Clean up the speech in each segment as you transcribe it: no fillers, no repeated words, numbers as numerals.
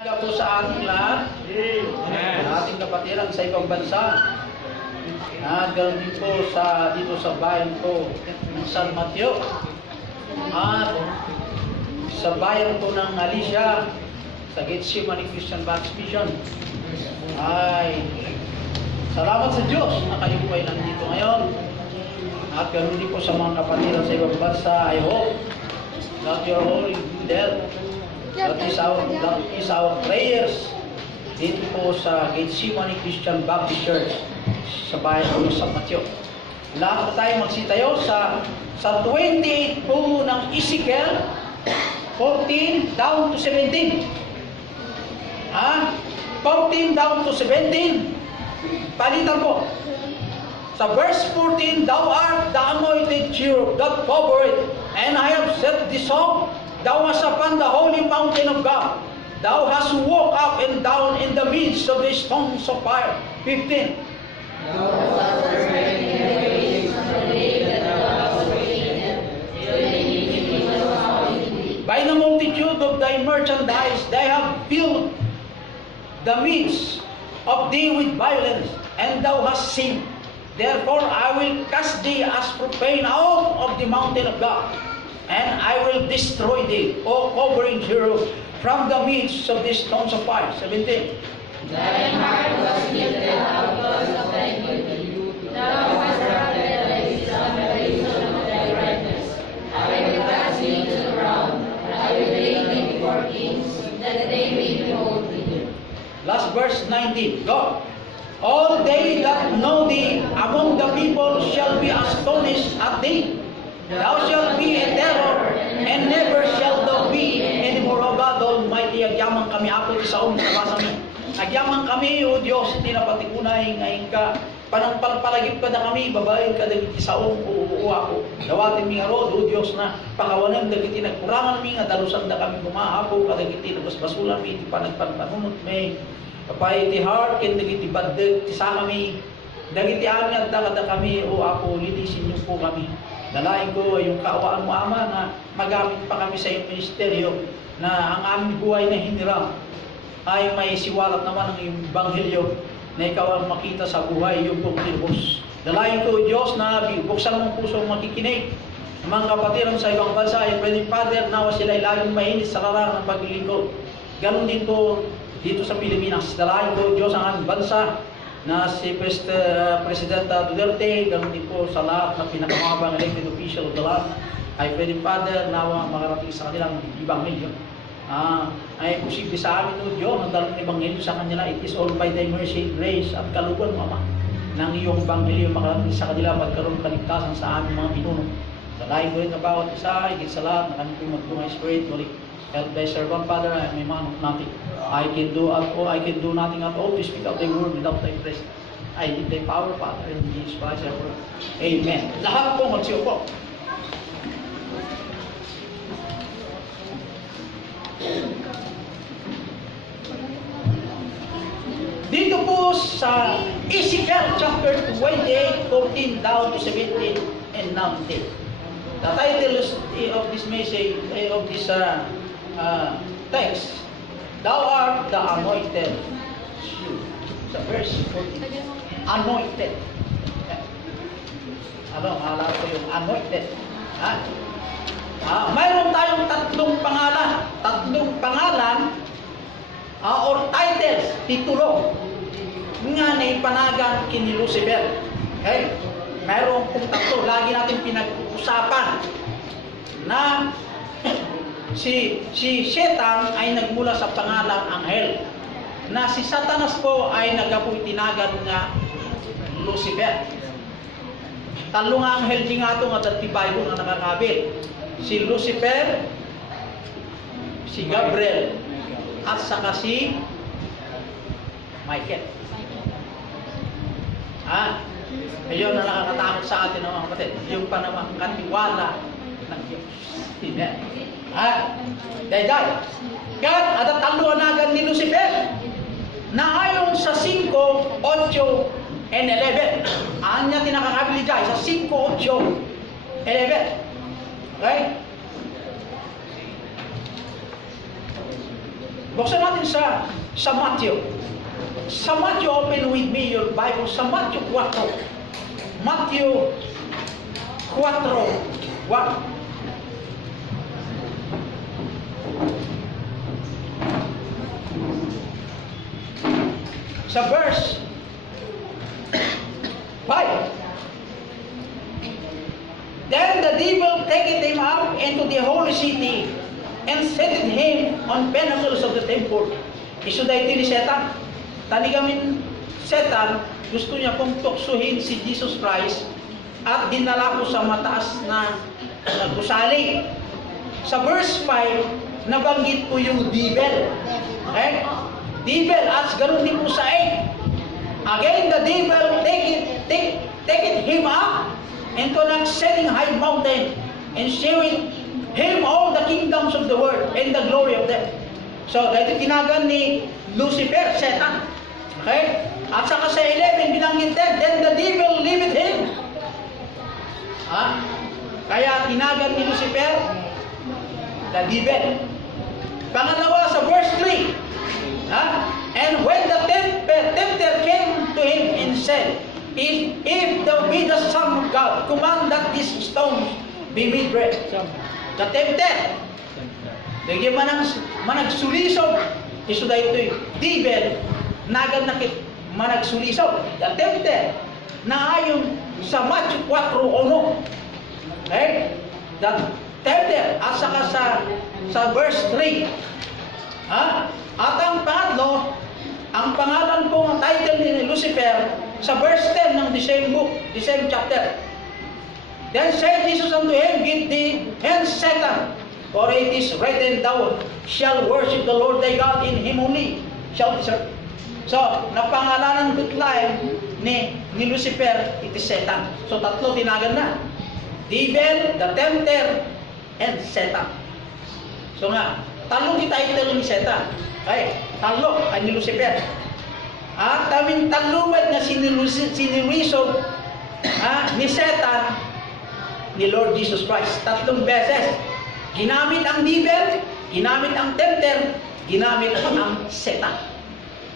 Po sa ating lahat, ating kapatiran sa ibang bansa, at ganoon din po dito sa bayan ko ng San Mateo, at sa bayan po ng Alicia, sa Gethsemane Christian Baptist Mission. Ay, salamat sa Diyos na kayo po ay nandito ngayon. At ganoon din po sa mga kapatiran sa ibang bansa. I hope that you are all in good health. That is our prayers dito po sa Gethsemane Christian Baptist Church sa bayan po ng San Mateo. Lahat na tayo magsitayo sa 28 po ng Ezekiel 14 down to 17. 14 down to 17. Palitan po. Sa verse 14, Thou art the anointed cherub that covereth, and I have set thee up. Thou hast upon the holy mountain of God. Thou hast walked up and down in the midst of the stones of fire. 15. By the multitude of thy merchandise, they have filled the midst of thee with violence, and thou hast sinned. Therefore I will cast thee as profane out of the mountain of God, and I will destroy thee, O covering cherub, from the midst of the stones of fire. 17. Thy heart was lifted up because of thy iniquity. Thou hast corrupted thy son by reason of thy rightness. I will cast thee to the ground. I will lay thee before kings, that they may behold thee. Last verse 19. Go. All they that know thee among the people shall be astonished at thee. Thou shalt be a terror, and never shalt thou be anymore, O God Almighty. Agyaman kami, Apo, isaon, nabasa mo. Agyaman kami, O Diyos, tinapatikunay, ngayon ka, panampalagip ka na kami, babae ka, dagiti isaon, o ako. Dawatin mi nga rod, O Diyos, na pakawanan, dagiti nagkurangan mi, nga dalusan na kami gumahapo, kadagiti nagbasbasulan mi, iti panagpanpanunot mi. Kapay iti heart, ken dagiti baddeg, ti sa kami, dagiti amin at dakada kami, O Apo, linisin niyo po kami. Dalain ko yung kaawaan mo, Ama, na magamit pa kami sa iyong ministeryo, na ang aming buhay na hiniram ay may siwalat naman ng iyong Ebanghelyo, na ikaw ang makita sa buhay, yung pong tinubos. Dalain ko, Diyos, na buksan mong puso makikinig. Ang mga kapatiran sa ibang bansa, ay pwedeng Father, nawa sila ay laging mainit sa larangan ng paglilingkod. Ganon din po dito sa Pilipinas. Dalain ko, Diyos, ang aming bansa, na si Presidenta Duterte, ganoon din po sa lahat ng pinakamabang elected official of the land, ay pwedeng Father, nawa makarating sa kanilang Ebanghelyo. Ay posible sa amin, O Diyos, ang dalawang Ebanghelyo sa kanila. It is all by thy mercy, grace, at kaluban, Mama, ng iyong Ebanghelyo makarating sa kanila, magkaroon kaligtasan sa aming mga pinuno. Dalain ko rin na bawat isa, higit sa lahat, na kami po magtungay Spirit, help thy servant, Father, ay may mga nothing. I can do nothing at all to speak out thy word without thy presence. I need thy power, Father, in Jesus Christ, I pray. Amen. Lahat po magsiupo. Dito po sa Ezekiel chapter 28, 14 down to 17 and 19. The title of this message, of this text, Thou art the anointed. Sa verse 14. Anointed. Alam ko yung anointed. Mayroon tayong tatlong pangalan or titles, titulo nga na ipanagan kini Lucifer. Okay? Mayroon pong tatlo, lagi natin pinag-uusapan na si Satan ay nagmula sa pangalang Anghel, na si Satanas po ay nagapoy tinagan nga Lucifer. Talong anghel di nga ito nga datibay ko nga nakakabit. Si Lucifer, si Gabriel, at saka si Michael. Ayun na nakakatakot sa atin mga kapatid, yung panamang katiwala ng Diyos. Amen. Dahil God, at taluanagan ni Lucifer na ayon sa 5, 8, and 11. Anya tinakakabili dyan sa 5, 8, 11. Okay? Buksan natin sa Matthew. Sa Matthew, open with me your Bible. Sa Matthew 4. Matthew 4:1. Sa verse 5. Then the devil taketh him up into the holy city and set him on pinnacles of the temple. Isu da ito ni Satan. Tani gamin Satan, gusto niya pong tuksuhin si Jesus Christ at dinala ko sa mataas na gusali. Sa verse 5, nabanggit po yung devil. Okay? Devil, as ganun din po sa 8. Again, the devil take him up into an exceeding high mountain and showing him all the kingdoms of the world and the glory of them. So, dahil tinagan ni Lucifer, Satan. Okay? At saka sa 11, binanggit din, then the devil leaveth him. Kaya tinagan ni Lucifer, the devil. Pangalawa sa verse 3. And when the tempter came to him and said, If thou be the Son of God, command that these stones be made bread. The tempter, dagyan managsulisog, iso da ito'y devil, nagan nakit managsulisog. The tempter, na ayon sa Matthew 4:1. Okay? The tempter, at saka sa verse 3. At ang pangatlo, ang pangalan pong title ni Lucifer sa verse 10 ng the same book, the same chapter. Then said Jesus unto him, Get thee hence, Satan, for it is written, Thou shalt worship the Lord thy God, in him only shalt serve. So, napangalanan dutlayan ni Lucifer, it is Satan. So, tatlo tinagan na. Devil, the tempter, and Satan. So nga, talong title ni Satan. Ay, talo ay ni Lucifer. At kaming talumad na sinirisog ni Satan ni Lord Jesus Christ. 3 beses. Ginamit ang devil, ginamit ang tempter, ginamit ang Satan.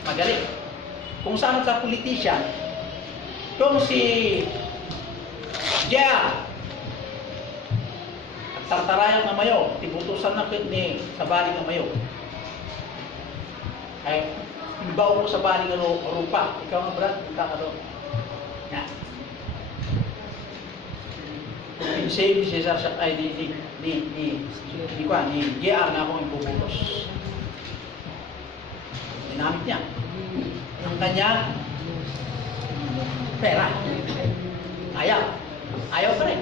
Magaling. Kung saan sa politician, kung si Jaya at tartarayang na mayo, tibutusan na ni sa baling na mayo. Ay, ibaw mo sa baling ng rupa. Ikaw nga, Brad, punta ka doon. Yan. Same si Cesar ay ni J.R. na akong ipuputos. Ginamit niya ang kanya pera. Ayaw pa rin.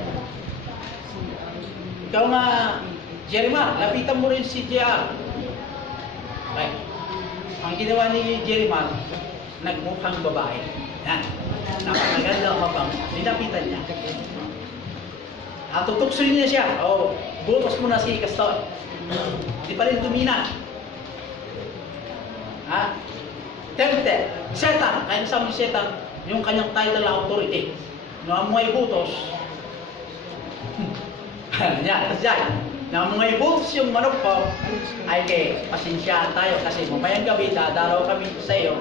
Ikaw nga, Jeremiah, lapitan mo rin si J.R. Okay. Ang ginawa ni Jeremiah, nagmukhang babae. Yan. Napakaganda ang mapang. Nilapitan niya. At tutuksoy niya siya. Bukas mo na si Castor. Di pa rin tumina. Tempted. Satan. Kaya sa mga Satan, yung kanyang title na authority. No, mga ibutos. Yan. Na mga ibutos yung manok ko, ay pasensyahan tayo kasi mamayang gabi, dadaraw kami sa iyo.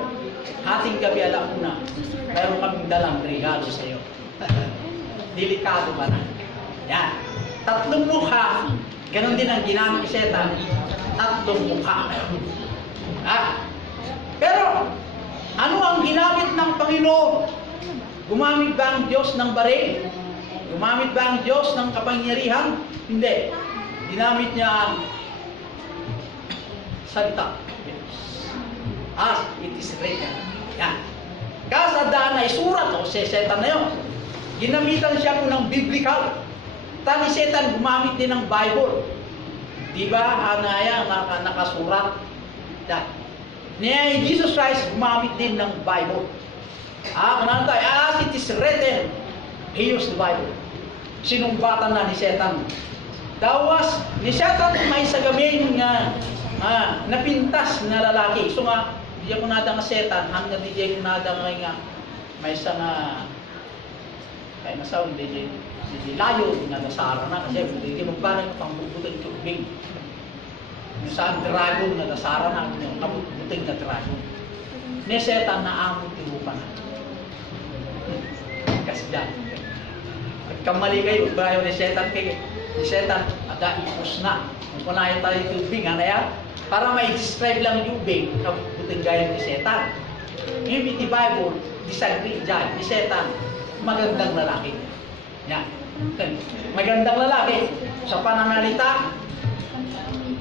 Hating gabi alauna, meron kaming dalang regalo sa iyo. Delikado ka na. Yan. 3 mukha, ganun din ang ginamit ni Satan. 3 mukha. Pero, ano ang ginamit ng Panginoon? Gumamit ba ang Diyos ng baril? Gumamit ba ang Diyos ng kapangyarihan? Hindi. Ginamit niya ang salita. As it is written. Yan. Kasadaan na isurat o si Satan na yun. Ginamitan siya po ng biblical. Tani Satan gumamit din ng Bible. Diba? Nakasurat. Yan. Ni Jesus Christ gumamit din ng Bible. Kanahan tayo, as it is written, he used the Bible. Sinumbatan na ni Satan. Dawas, ni Satan may sagaming napintas na lalaki. So nga, di ako nada nga Satan, hanggang di ako nada nga may isa nga kaya masaw, di layo, di nga nasara na kasi di mo parang pangbubutan tubig. Yung saan dragon na nasara na yung kabuting na dragon. Ni setan na amo tirupan. Kasi dyan. Nagkamali kayo, bayo ni setan kayo. Ni setan, ada ipos na. Kung kunayan tayo yung tubig, ano yan? Para may describe lang yung tubig, kabuting gaya ni setan. Yung the Bible, disagree dyan. Ni setan, magandang lalaki. Yan. Magandang lalaki. Sa pananalita,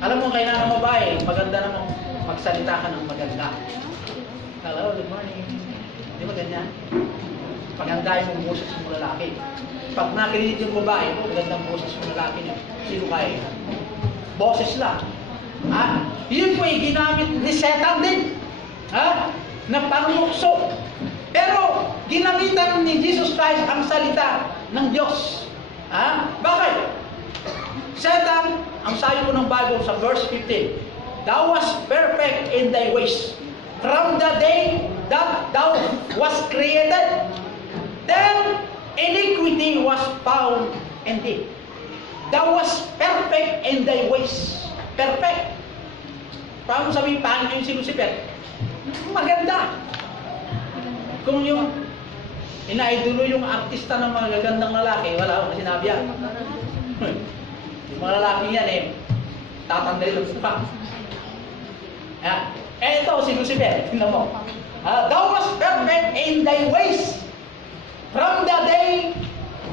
alam mo, kailangan ng babae, maganda namang magsalita ka ng maganda. Hello, good morning. Di ba ganyan? Pagandahin mong boses ng lalaki. Pag nakirinig yung babae, magandang boses ng lalaki niya. Sino kaya? Boses lang. Ha? Yun po ay ginamit ni setan din. Ha? Na panumukso. Pero, ginamitan ni Jesus Christ ang salita ng Diyos. Ha? Bakit? Satan, ang sayo ko ng Bible sa verse 15, Thou was perfect in thy ways, from the day that thou was created, then iniquity was found in thee. Thou was perfect in thy ways. Perfect. Paano sabihin, paano yung si Lucifer? Maganda. Kung yung inaidolo yung artista ng mga gagandang lalaki, wala akong sinabi yan. Yung mga lalaki yan tatandali ng suka. Ito si Lucifer, tingnan mo. Thou was perfect in thy ways from the day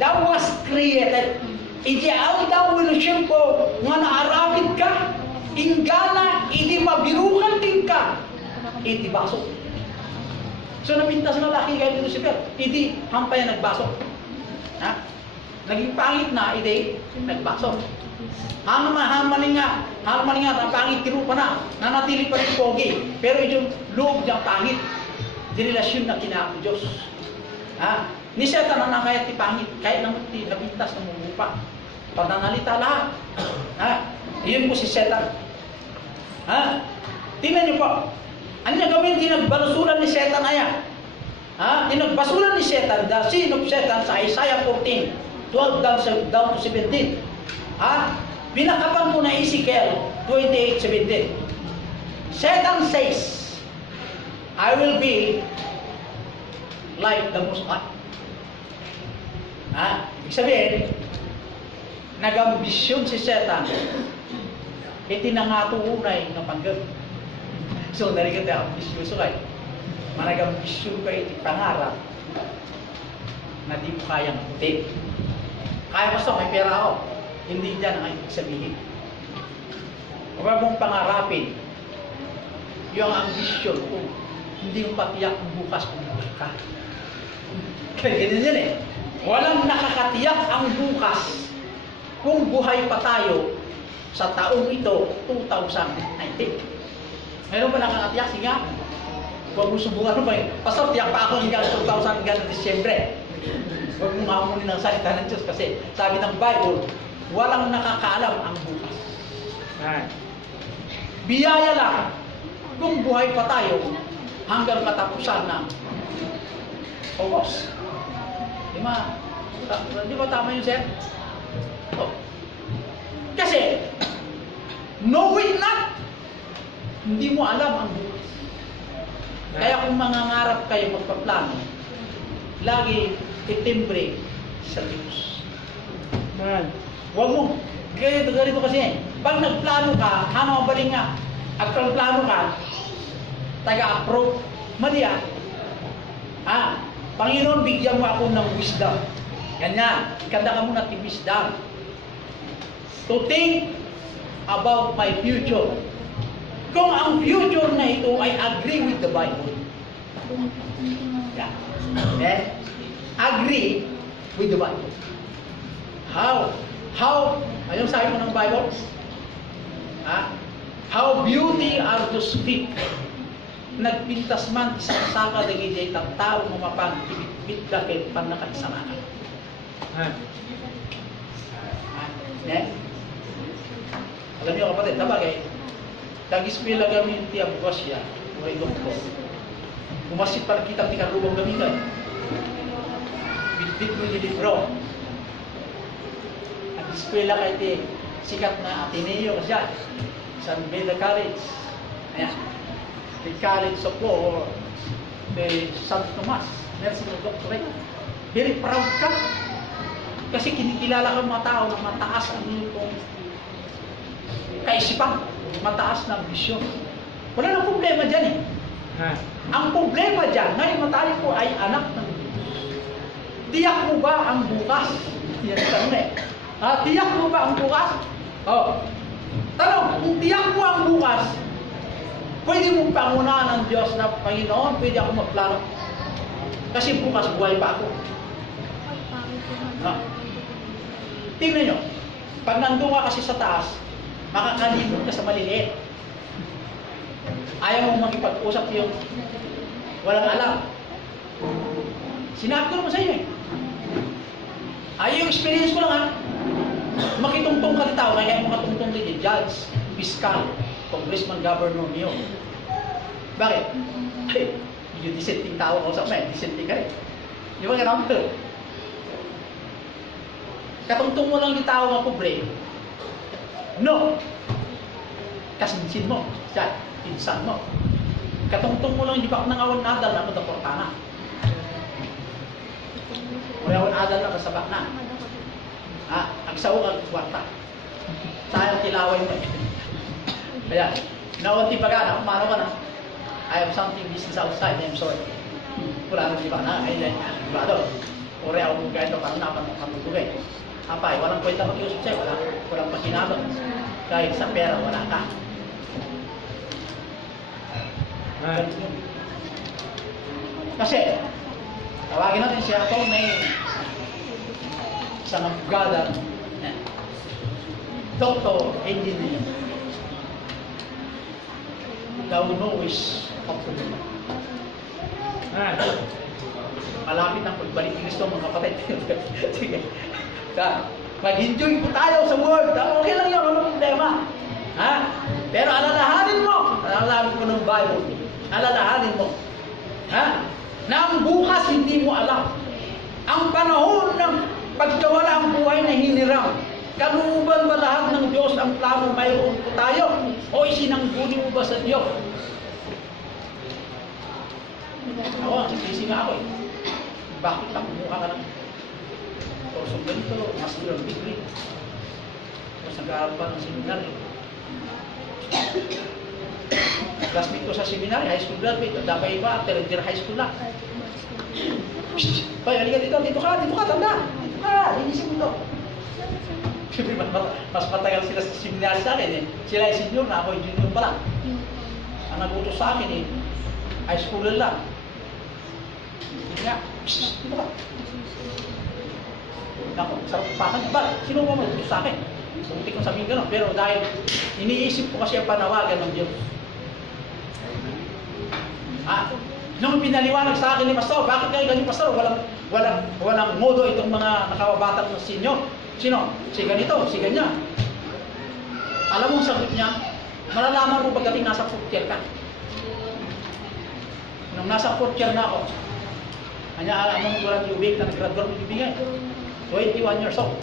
thou was created. Iti ang daw wilusyon ko nga naaramid ka, ingana, iti mabirukan din ka, iti basok. So napintas na lalaki kay Lucifer, iti hampay nagbasok. Naging pangit na, iti nagbasok. Hamaning nga, ang pangit kirupa na, nanatili pa rin pogi, pero yung loob niyang pangit, di relasyon na kinako Diyos. Ni setan na kaya ti pangit, kahit naman ti napintas na mumupa. Pananalita lahat. Iyon po si setan. Tingnan niyo po, ano niya gawin, tinagbasulan ni setan na yan. Tinagbasulan ni setan, the sin of setan sa Isaiah 14, 12 down to 17. Pinakapan ko na Ezekiel 28:17. Satan says, I will be like the Most High. Ibig sabihin, nag-ambisyon si Satan, itinangatuunay ng panggap. So, narinig ka ambisyoso kayo. Manag-ambisyon kayo pangarap na di mo kayang putin. Kaya basta may pera ako. Hindi dyan ang ibig sabihin. Huwag mong pangarapin yung ambisyon ko. Hindi yung patiyak kung bukas kung bukas ka. Kaya ganyan yan Walang nakakatiyak ang bukas kung buhay pa tayo sa taong ito, 2019. Meron ba nakakatiyak? Sige nga. Huwag mo subukan pa Pastor, tiyak pa ako hanggang 2000 hanggang Disyembre. Huwag mong hamunin ng salita ng Diyos kasi sabi ng Bible, walang nakakaalam ang bukas. Biyaya lang kung buhay pa tayo hanggang katapusan ng August. Di ba tama yun, sir? Kasi, knowing not, hindi mo alam ang bukas. Kaya kung mangangarap kayo magpaplano, lagi itimbre sa Diyos. Huwag mo. Kaya ganito kasi, pag nagplano ka, mabaling nga. At kung plano ka, taga-approve, mali Panginoon, bigyan mo ako ng wisdom. Ganyan. Ikanda ka muna ng wisdom. To think about my future. Kung ang future na ito ay agree with the Bible. Agree with the Bible. How? Anong sabi mo ng Bible? How beauty are to speak. Nagpintas man isang saka dagiti tao mapan ibit ka kay panakaisamanan. Alam niyo kapatid, tabagay, tag-ispila gamin ti abukasya, may doktor. Kumasit para kita ti karubang gamitan. Bitbit mo ni libro. At ispila kay ti sikat na Ateneo kasi San Beda College. Ayan. The College of Law or the San Tomas. Nursing of Doctorate. Very proud ka. Kasi kinikilala ka ng mga tao na mataas ang iyong kaisipan. Mataas na ambisyon. Wala nang problema dyan eh. Ang problema dyan, ngayon tayo po ay anak ng Diyos. Tiyak mo ba ang bukas? Yan ang tanong eh. Tiyak mo ba ang bukas? Tanong, kung tiyak mo ang bukas, pwede mong pangunahan ng Diyos na, Panginoon, pwede ako magplano. Kasi bukas buhay pa ako. Tingnan nyo, pag nandun ka kasi sa taas, makakalimot ka sa maliliit. Ayaw mong makipag-usap yung walang alam. Sinabi ko naman sa inyo eh. Yung experience ko lang ha. Makitungtong ka ng tao, kaya makatungtong din yung judge, fiscal, congressman, governor niyo. Bakit? Ay, yung dissenting tao ko sa may, dissenting ka rin. Di ba ganun? Katungtong mo lang yung tao nga pobre. No! Kasinsin mo. Diyan, pinsan mo. Katungtong mo lang, di ba nang awan nadal na mataporta na. O awan nadal na kasabak na. Agsaw ang kwarta. Sayang tilaway mo. Kaya, nawan ti baga na, kumano ka na. I have something business outside, I'm sorry. Wala na di ba na, ay di ba doon. Ore ako mong kahit parang napatugay. Apay, walang kwenta mag-iusap sa'yo, walang pakinabang. Kahit sa pera, wala ka. Kasi, tawagin natin siya ito, may isang abogada, doctor, engineer. Thou knowest of the Lord. Malapit ang pagbalik ni Kristo, mga kapatid. Sige. Mag-enjoy po tayo sa Word. Okay lang yun, ano problema? Pero alalahanin mo. Alalahanin mo ng Bible. Alalahanin mo. Na ang bukas hindi mo alam. Ang panahon ng pagkawala ang buhay na hiniram. Kanuban ba lahat ng Diyos ang plano mayroon po tayo? O isinangguni mo ba sa Diyos? Ako, nagsisi nga ako eh. Bakit lang kumuha ka ng kursong ganito, master degree? Tapos nag-aaral pa ng seminary. Classmate ko sa seminary, high school graduate. Dabay pa, third year high school na. Hoy, halika dito, dito ka, tanda. Dito ka, linisin mo ito. Siyempre, mas matagal sila sa seminary sa akin eh. Sila ay senior na, ako ay junior pa lang. Ang nagutos sa akin eh, high school lang. Hindi nga, dito ka. Ako, sarap pakan. Ba, sino mo mag-utos sa akin? Bunti kong sabihin gano'n. Pero dahil iniisip ko kasi ang panawagan ng Diyos. Nung pinaliwanag sa akin ni Pastor, bakit kayo ganyan, Pastor? Walang modo itong mga nakababatang ng sinyo. Sino? Si ganito, si ganyan. Alam mo ang sagot niya, malalaman mo pagdating nasa 4th year ka. Nung nasa 4th year na ako, kanya alam mo walang UB na nag-graduate ng UB nga. 21 years old.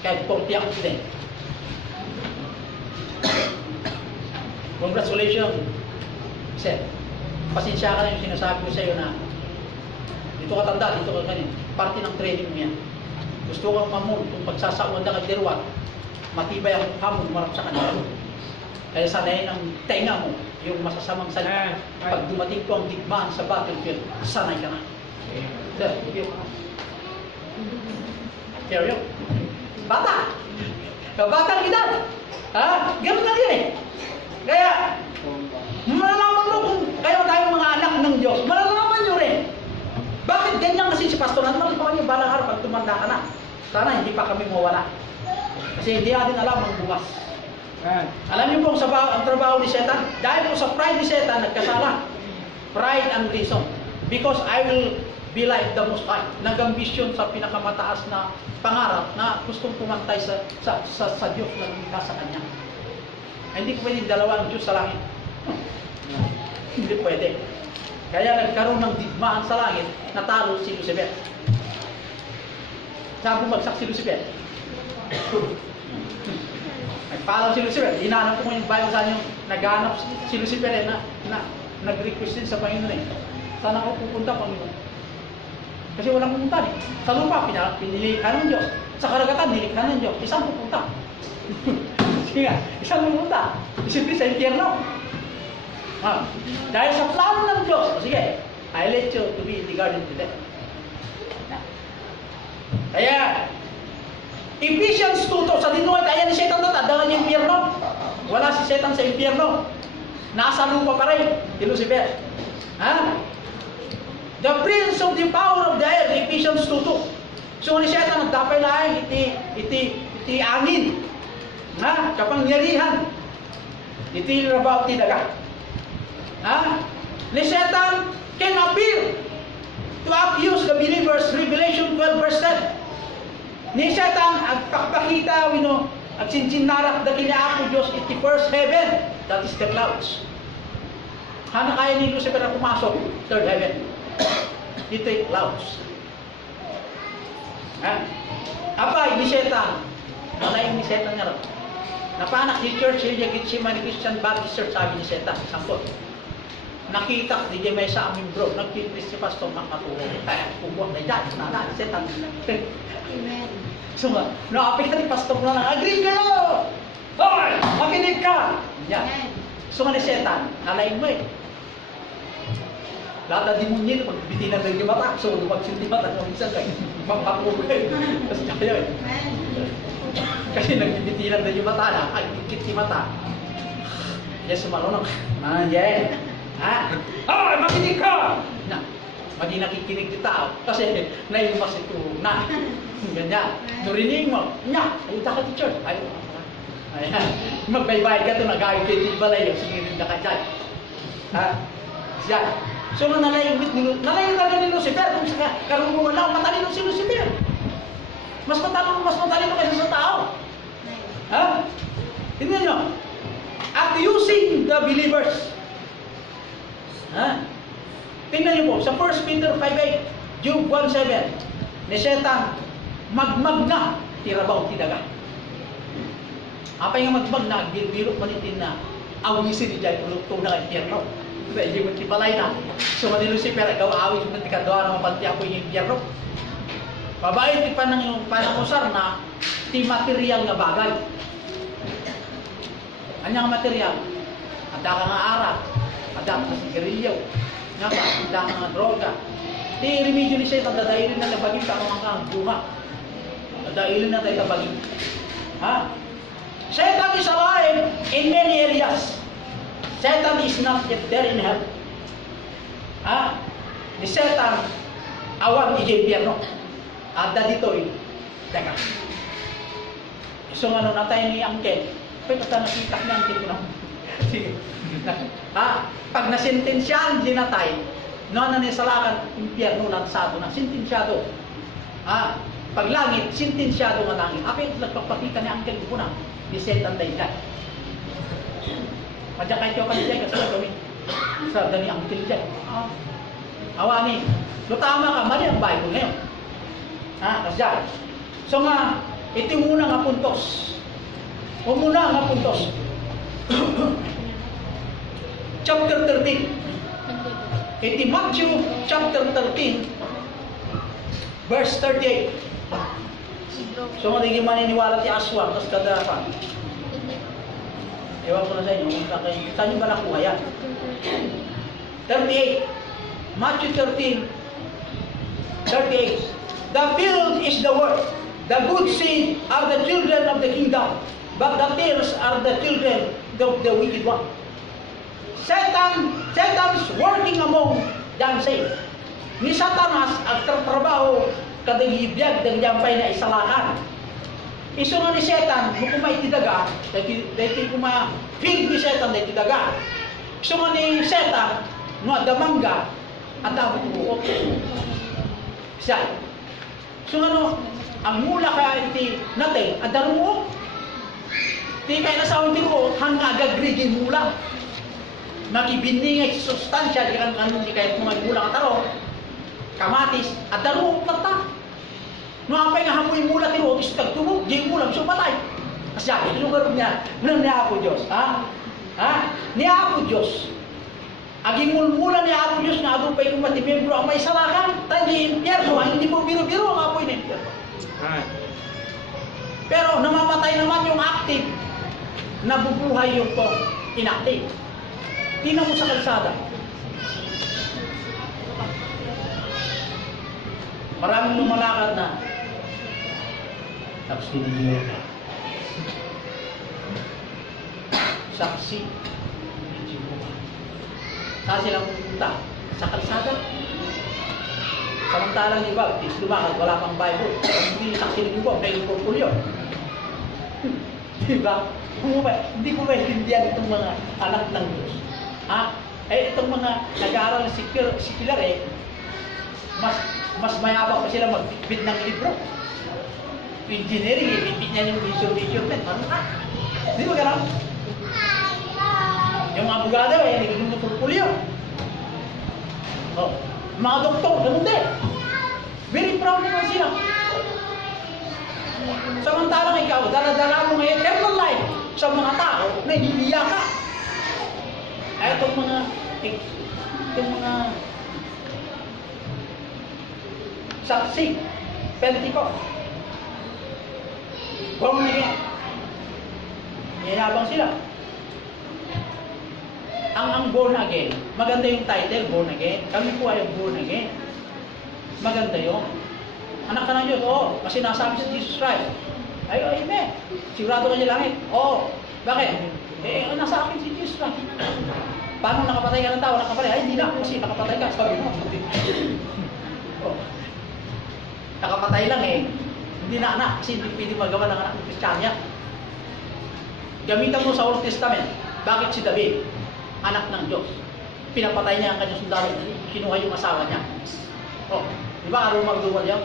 Kahit 40 ako din. Congratulations, sir. Pasensya ka na yung sinasabi ko sa iyo na dito ka tanda, dito ka kanin. Parte ng training mo yan. Gusto kang mamul, kung pagsasauan na kagdirwa, matibay ang hamon marap sa kanila. Kaya sanayin ang tenga mo, yung masasamang salita. Pag dumating ko ang digmaan sa battlefield, sanay ka na. Sir, yun. Seryo? Bata! Batang edad! Ganun lang yun eh. Kaya, malalaman mo kung kayo tayong mga anak ng Diyos, malalaman nyo rin. Bakit ganyan kasi si Pastor? Ano naman pa kayo balang araw pag tumanda ka na? Sana hindi pa kami mawala. Kasi hindi natin alam ang bukas. Alam niyo po ang trabaho ni Satan? Dahil po sa pride ni Satan, nagkasala. Pride and reason. Because I will be like the Most High. Nag-ambisyon sa pinakamataas na pangarap na gustong pumantay sa Diyos na nasa Kanya. Hindi pwede dalawang Diyos sa langit. Hindi pwede. Kaya nagkaroon ng digmaan sa langit, natalo si Lucifer. Saan bumagsak si Lucifer? Nagpaalam si Lucifer. Hinahanap ko yung Bible sa yung naghanap si Lucifer na nag-request din sa Panginoon eh. Saan ako pupunta, Panginoon? Kasi walang pupunta eh. Sa lupa, pinilikhan ng Diyos. Sa karagatan, nilikhan ng Diyos. Isang pupunta. Sige nga, isang pupunta. Isipin sa impyerno. Dahil sa plano ng Diyos, sige, I let you to be in the garden today. Kaya, Ephesians 2 sa dinuwag, kaya ni Satan doon, adalan niya impyerno. Wala si Satan sa impyerno. Nasa lupa pa rin, si Lucifer. The prince of the power of the air, Ephesians 2:2. So ni Satan, nagdapay lahat, iti angin. Kapangyarihan. Iti rabaw ti daga. Ni Satan can appear to accuse the believers, Revelation 12 verse 10. Ni Satan, agpakpakita, agsinsinarap da kinaako Diyos iti first heaven, that is the clouds. Hana kaya ni Lucifer na pumasok, third heaven. Dito yung clouds. Apay, ni Satan, malayo ni Satan nga rin. Napanak ni church, yung Gitsimani Christian Baptist Church, sabi ni Satan, sampot. Nakita, di may sa amin bro, nagpipris si Pastor makatulong. Kaya, kubuang na dyan, nana, ni Satan. Amen. So, naapit ka ni Pastor na lang, agree kayo! Hoy! Makinig ka! Yan. So, ni Satan, nalayin mo eh. Lahat na demonyo, pagbitinan ng yung mata. So, lumagsin yung mata, kung isang kayo, magpapulo eh. Kasi kaya eh. Kasi nagbibitinan na yung mata na, ay, ikit yung mata. Yes, sumarunong. Yeah. Hoy! Makinig ka! Na, madi nakikinig yung tao. Kasi, nailumas ito na. Ganyan. Nurinig mo. Nya, ayuta ka teacher. Ayun. Ayan. Magbaybayad ka ito, nag-ayod kayo di balay. Sige rin ka dyan. Siya. So, nalayung talaga ni Lucifer. Kung karunungan lang, matalino si Lucifer. Mas matalino kaysa sa tao. Tingnan nyo. Accusing the believers. Tingnan nyo po, sa 1 Peter 5:8, Job 1:7, ni Satan, magmag na, tirabaw tidaga. Apay nga magmag na, bilbilok manitin na, awisin ni Jai, ulukto na impyerno. Hindi mo tibalay na. So, ni Lucifer, ikaw awis mo tikadawa na mapanti ako yung impyerno. Babae, ti panangusar na, ti material nga bagay. Anyang material? Ada ka nga arak, ada ka sigarilyo, ada ka nga droga. Di remedyo ni Satan, dadailin na tabagin ka mga bunga. Dadailin na tayo tabagin. Satan is alive in many areas. Satan is not yet there in hell. Ni Satan, awang i-impyerno. Ada dito eh. Teka. So ano na tayo ni Angkel? Pwede na nakita niya ang tipo na. Sige. Pag nasentensyahan, dinatay, no na nisalakan, impyerno na sado na, sentensyado. Pag langit, sentensyado nga langit. Apit, nagpapakita ni Angkel ko na, ni Satan dayday. Padya kayo ka niya, kasi gawin. Sa dani Angkel dyan. Awani. So tama ka, mali ang Bible ngayon. Kasya. So nga, ito muna nga puntos. O muna nga puntos. Chapter 13. Iti Matthew chapter 13 verse 38. So nga hindi maniniwala ti aswang tapos kada pa. Ewan ko na sa inyo kung saan nyo ba nakuha yan. 38. Matthew 13 38. The field is the world. The good seed are the children of the kingdom, but the tares are the children of the wicked one. Satan's working among them say, ni Satanas ang trabaho kadagibiyag dagjampay na isalakan. Iso nga ni Satan, kumay tidaga, dahil kuma-feed ni Satan dahil tidaga. Iso nga ni Satan, nga damangga, at dapat buok. Siya. So ano, ang mula ka iti natin, at darungo. Di kaya nasawang tiro, hanga agagrigin mula. Makibiningay sa sustansya, di kan kanong di kaya mga mula ka taro, kamatis, at darungo plata. No apay nga hamoy mula tiro, is tagtulog, di mula, so patay. Kasi ilugar niya, niya ako Diyos. Niya ako Diyos. Aging mulmula niya ako Diyos na adong pa'y kumati membro ang may salakan. Tayo di impyerno, hindi mo biro-biro ang apoy na impyerno. Pero namamatay naman yung active, nabubuhay yung inactive. Tingnan mo sa kalsada. Maraming lumalakad na saksi ni Jehovah. Saksi ni Jehovah. Saan sila pupunta? Sa kalsada. Samantalang iba, lumakad, wala pang Bible. Hindi saksi ni Jehovah, may portfolio. Diba? Hindi ko maintindihan itong mga anak ng Diyos. Itong mga nag-aaral na secular mas mayabang pa sila magbitbit ng libro. Engineering, ibitbit niya yung measurement. Di ba gano'n? Yung mga abogado, nagiging ng portfolio. Mga doktor, ganun din. Very proud naman sila. Samantalang ikaw, dala-dala mo ng eternal life sa mga tao na hinihiya ka. Itong mga saksi, Pentecost. Born again. Yayabang sila. Ang born again, maganda yung title, born again. Kami po ay born again. Maganda yun. Anak ka ng Diyos, kasi nasabi sa Jesus Christ. Ay, amen. Sigurado ka niya langit. Bakit? Nasa akin si Jesus Christ. Paano nakapatay ka ng tao? Nakapatay? Ay, hindi na. Kasi nakapatay ka. Sabi mo. Nakapatay lang hindi na anak. Kasi hindi pwede magawa ng anak ng Kristiyanya. Gamitan mo sa Old Testament. Bakit si David? Anak ng Diyos. Pinapatay niya ang kanyang sundalo. Kinuha yung asawa niya. Di ba? Arumag-dumal yan.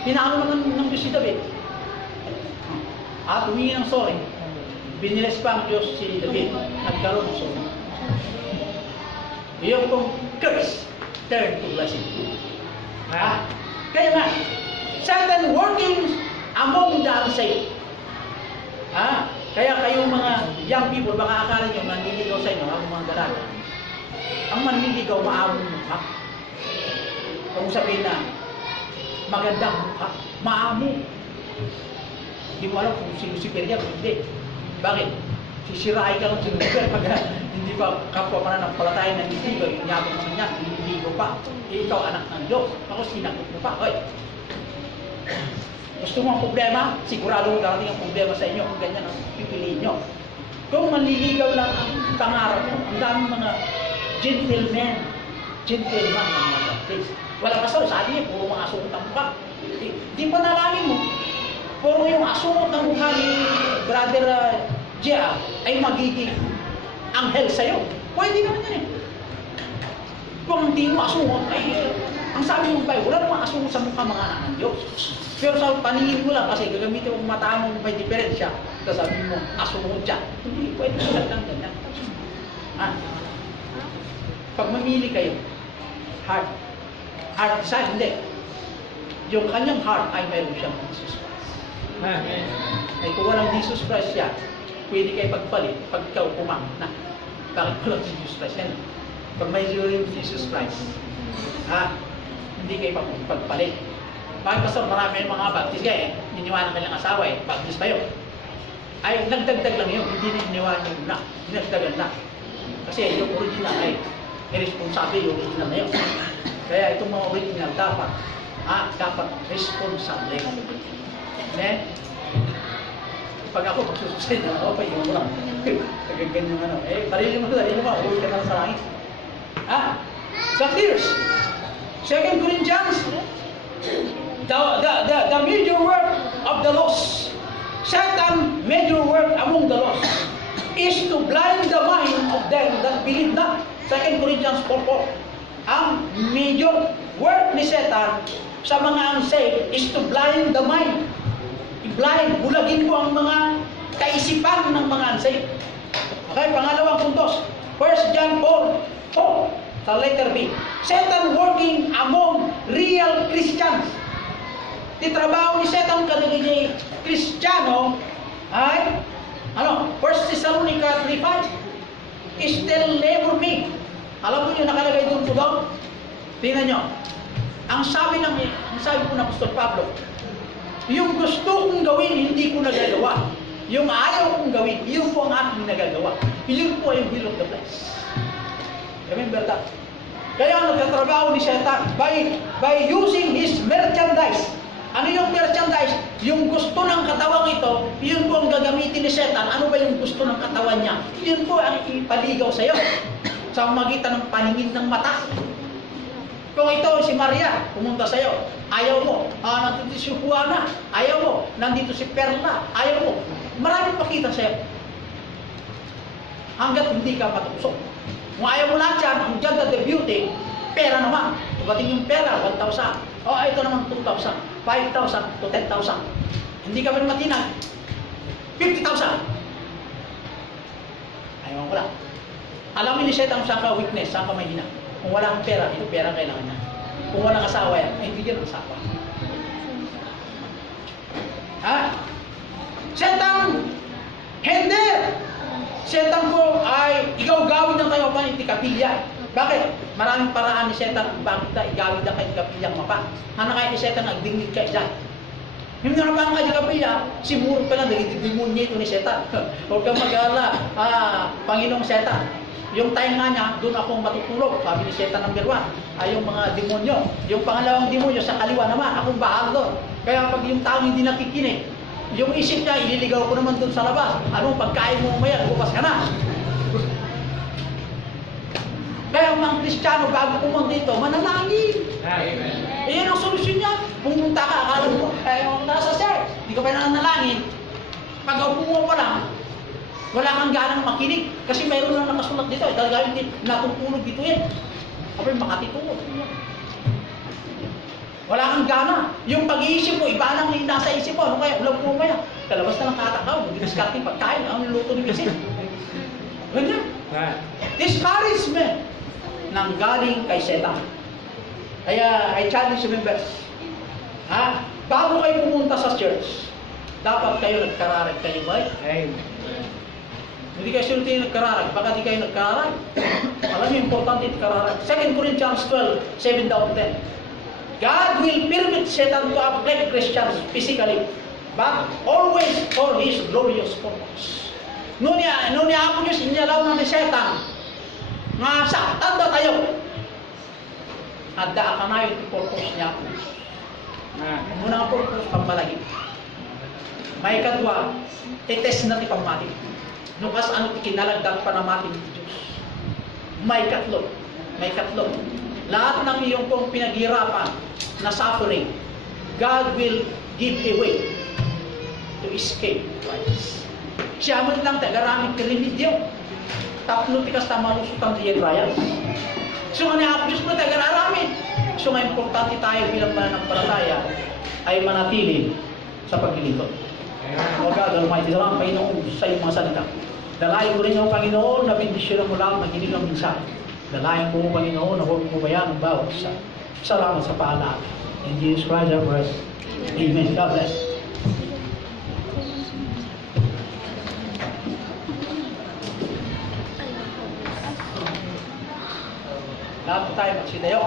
Pinaano naman ng Diyos si David. Humingi ng sorry. Biniles pa ang Diyos si David. Nagkaroon ng sorry. Yung pong curse turn to blessing. Kaya nga, Satan working among the unsaved. Kaya kayong mga young people, baka akala nyo manliligaw sa inyo, ang mga dalaga. Ang manliligaw, maamong mukha. Kung sabihin na, magandang mukha, maamo. Hindi mo alam kung si Lucifer yan, hindi. Bakit? Sisirahay ka lang si Lucifer pag hindi pa kapwa pananampalataya ng hindi, yung yabang naman yan, hindi ko pa. Ikaw anak ng Diyos, ako sinakot mo pa. Gusto mo ang problema? Sigurado darating ang problema sa inyo kung ganyan ang pipiliin nyo. Kung manliligaw lang ang pangarap mo, ang daming mga gentleman ng mga baptist. Walang asal, sabi niya, puro mga asungot ang mukha. Di pa nalangin mo, puro yung asungot ng mukha ni Brother Jia ay magiging anghel sa'yo. Pwede naman yan Kung hindi mo asungot, ay ang sabi ng Bible, wala namang asungot sa mukha mga anak ng Diyos. Pero sa paningin mo lang, kasi gagamitin mo mata mo may diferensya, sasabihin mo, asungot siya. Hindi pwede mo lang ganyan. Pag mamili kayo, heart side, hindi. Yung kanyang heart ay mayroon siyang Jesus Christ. Ay kung walang Jesus Christ siya, pwede kayo pagpalit pag ikaw kumang na. Bakit walang Jesus Christ yan? Pag may Jesus Christ, hindi kayo pagpalit. Bakit basta marami yung mga baptist kaya niniwanan kanilang asawa baptist pa yun. Ay, nagdagdag lang yun, hindi niniwanan yung na, dinagdagan na. Kasi yung original ay irresponsable yung original na yun. Kaya itong mga original dapat responsable. Amen? Pag ako magsususay na ako, yung lang. Kagaganyan sarili mo, uwi ka na sa langit. Sa tears. 2 Corinthians, the major work of the lost, Satan major work among the lost, is to blind the mind of them that believe not. 2 Corinthians 4:4. Ang major work ni Satan sa mga unsaved is to blind the mind. I-blind, bulagin mo ang mga kaisipan ng mga unsaved. Okay, pangalawang puntos. 1 John 4:4. Sa letter B, Satan working among real Christians. Di trabaho ni Satan kada niya Kristiyano ay, ano, 1 Thessalonica 3:5, still labor me. Alam mo yung nakalagay doon po daw? Tingnan nyo. Ang sabi po ng Apostol Pablo, yung gusto kong gawin, hindi ko nagagawa. Yung ayaw kong gawin, yun po ang aking nagagawa. Yun po ay yung will of the flesh. Remember that? Kaya nagtatrabaho ni Satan by using his merchandise. Ano yung merchandise? Yung gusto ng katawang ito, yun po ang gagamitin ni Satan. Ano ba yung gusto ng katawan niya? Yun po ang ipaligaw sa iyo sa magitan ng paningin ng mata. Kung ito si Maria, pumunta sa iyo, ayaw mo. Nandito si Juana, ayaw mo. Nandito si Perla, ayaw mo. Maraming pakita sa iyo. Hanggat hindi ka matusok. Kung ayaw mo lang dyan, ang ganda the beauty, pera naman. Tubating yung pera, 1,000. Ito naman 2,000, 5,000 to 10,000. Hindi ka pa matinag. 50,000. Ayaw ko lang. Alam mo ni Satan saan ka weakness, saan ka mahina. Kung wala kang pera, ito pera kailangan niya. Kung walang asawa yan, hindi yan ang asawa. Satan, hindi! Satan po ay igawgawin ng kayo pa ni kapilya. Bakit? Maraming paraan ni Satan bakit na igawin na kayo kapilyang mapa. Hana kayo ni Satan nagdingit kayo dyan. Yung naman kayo kapilya, siguro pa lang nagdidimonyo ito ni Satan. Huwag kang mag-alala, Panginoong Satan. Yung time nga niya, doon akong matutulog. Sabi ni Satan number 1, ay yung mga demonyo. Yung pangalawang demonyo sa kaliwa naman, akong bahal doon. Kaya pag yung tao hindi nakikinig, yung isip niya, ililigaw ko naman doon sa labas. Anong pagkain mo umaya, bukas ka na. Kaya ang mga Kristiyano, bago pumunta dito, manalangin. Amen. Iyan ang solusyon niya. Pumunta ka, akala mo, nasa sir, hindi ka pa nanalangin. Pag upo mo pa lang, wala kang ganang makinig. Kasi mayroon lang nakasulat dito. Talaga yung natutulog dito yan. Kapag makatitulog. Wala kang gana. Yung pag-iisip mo, iba lang yung nasa isip mo. Ano kaya? Ulang po maya. Kalabas na lang katakaw. Mag-discarding pagkain. Ang luto ni kasi. Ganyan. Discouragement nang galing kay Satan. Kaya, I challenge you members. Bago kayo pumunta sa church, dapat kayo nagkararag kayo ba? Amen. Hindi kayo sulti nagkararag. Baka di kayo nagkararag. Alam niyo, importante nagkararag. 2 Corinthians 12, 7 down 10. God will permit Satan to afflict Christians physically, but always for His glorious purpose. Noon niya ako Diyos, inyalaw na ni Satan, nga sa tanda tayo, handa ka na yung purpose niya ako. Muna ang purpose, pampalagi. May kadwa, titest na ti pamati. Nukas ano ti kinalagdag pa na matin ni Diyos. May katlo. Lahat ng iyong pong pinaghirapan na suffering, God will give a way to escape Christ. Siya mo lang tagaraming remedyo. Tapno tikas na malusutan diyan raya. So nga niya, Diyos mo tagararamin. So nga importante tayo bilang mananampalataya ay manatili sa paglilingkod. O God Almighty, salamat Panginoon sa iyong mga salita. Dalayan ko rin yung Panginoon na bendisyon mo lang magiling ang minsan. Dalayan ko Panginoon na huwag mo bayan ang bawat isa. Salamat sa paalala. In Jesus Christ our Lord. Amen. God bless. Lahat tayo magsitayo.